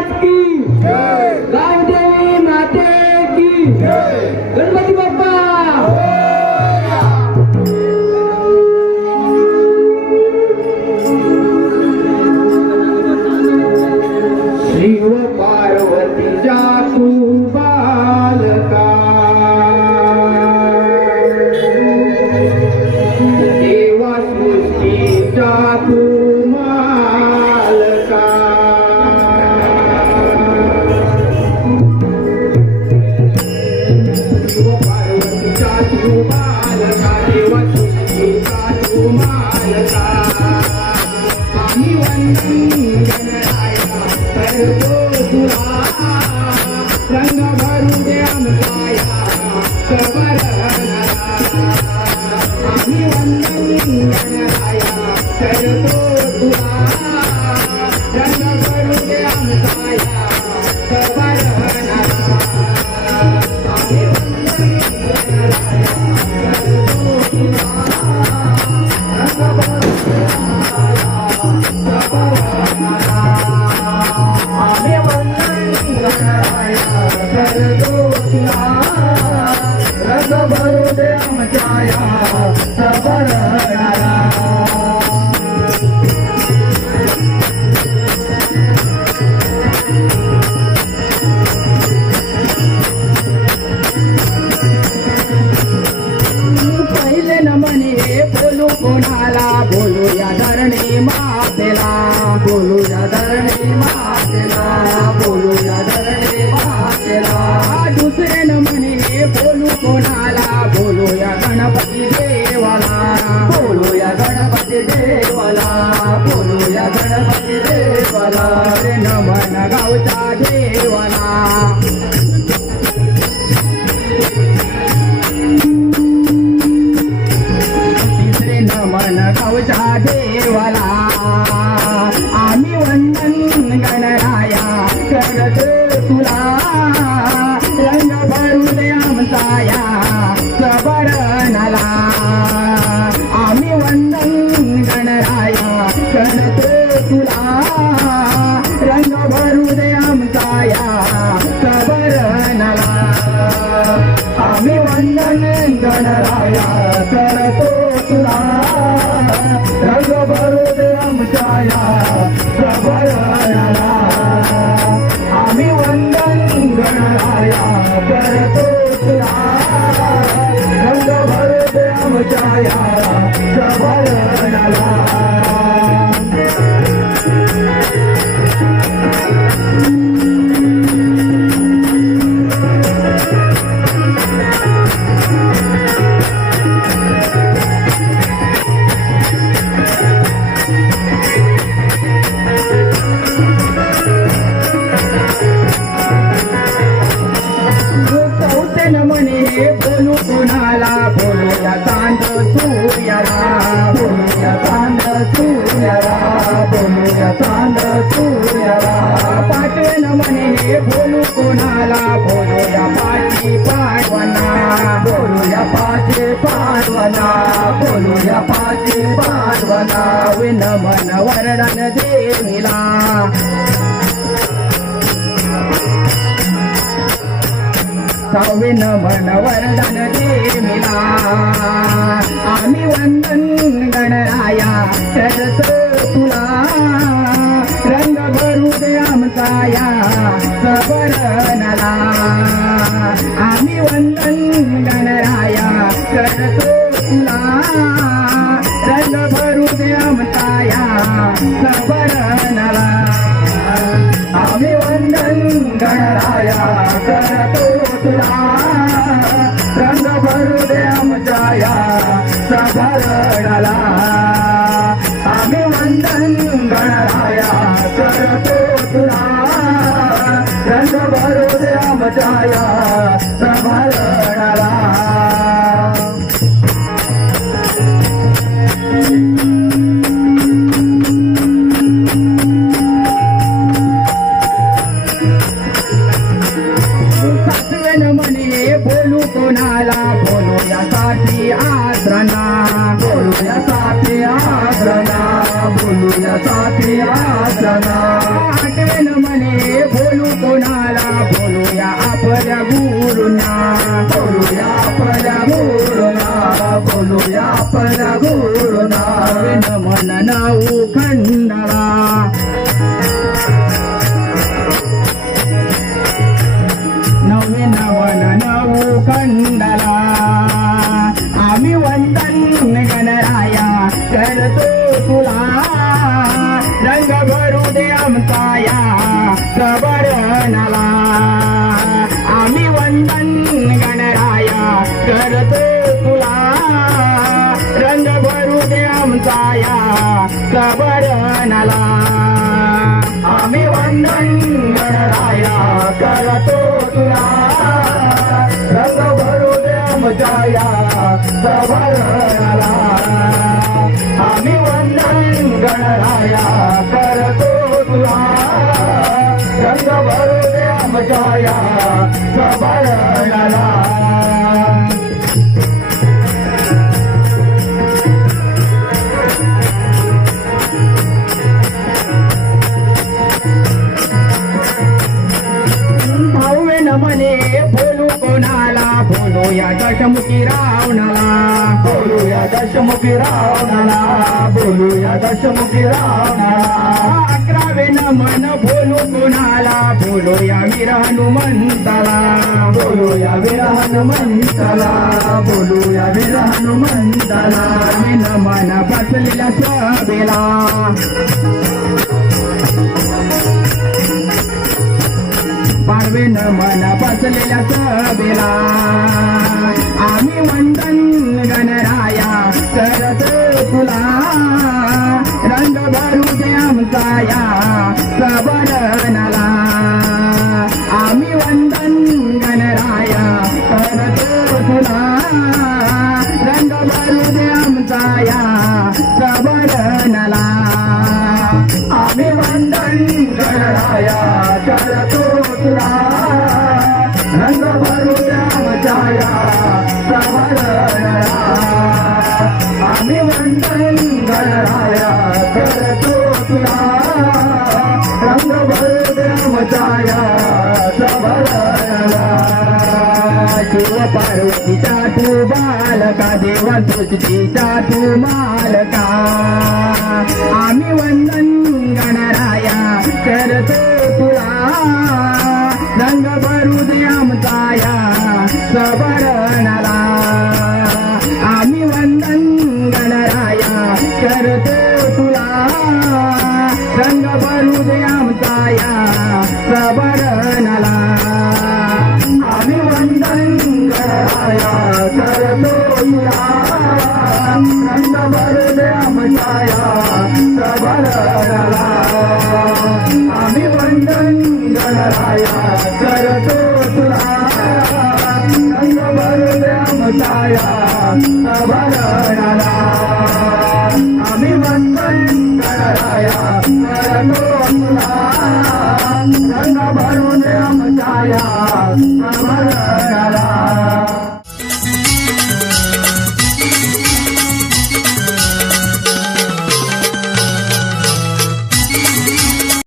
महाराज की। रामदेवी माते की। गणपती बाप्पा। शिव पार्वतीच्या तू पहिले न म्हणे बोलू कोणाला बोलू या धरणी मा गणपती देवाला बोलूया गणपती देवाला रे नमन गावचा देवाला. तिसरे नमन गावच्या देवाला. करतो तुला रंग बोलूया पाठी पाठवना बोलूया पाठी पाठवना बोलूया पाठी पाठवना विन मन देवीला. मन आम्ही वंदन गणराया करतो तुला रंग भरू दे आमचाया सबरणाला आम्ही वंदन गणराया करतो तुला रंग भरू दे आमचाया सबरणाला आम्ही वंदन गणराया करतो तुला रंग भरू दे आमच्या सबर आठवण साथीयाचना आठवण मने बोलू कोणाला? बोलूया आपल्या गुरुना. बोलूया आपल्या गुरुना. बोलूया आपल्या गुरुना. नमन नाऊ खंडाला नवीन नमन नाऊ खंड सबरणाला आम्ही वंदन गणराया करतो तुला. रंग भरू दे आमचा या सबरणाला आम्ही वंदन गणराया करतो तुला. रंग भरू दे आमच्या या सभरणाला आम्ही वंदन गणराया रंग भरू दे आमच्या या सभरणाला भाऊवे नमने बोलू कोणाला बोलूया दशमुखी रावणाला. बोलूया दशमुखी रावणाला बोलूया दशमुखी रावणाला. अकरावे मन बोलू कोणाला? बोलूया वीर हनुमंताला. बोलूया वीर हनुमंताला. बोलूया वीर हनुमंताला. मी नमन बसलेल्या सभेला पाडवे मन बसलेल्या सभेला तुला बालका देवा सृष्टीचा तू मालका. आम्ही वंदन गणराया करतो तुला. रंग भरू दे आमचा या सबरणाला आम्ही वंदन गणराया करतो रंग भरून आमच्या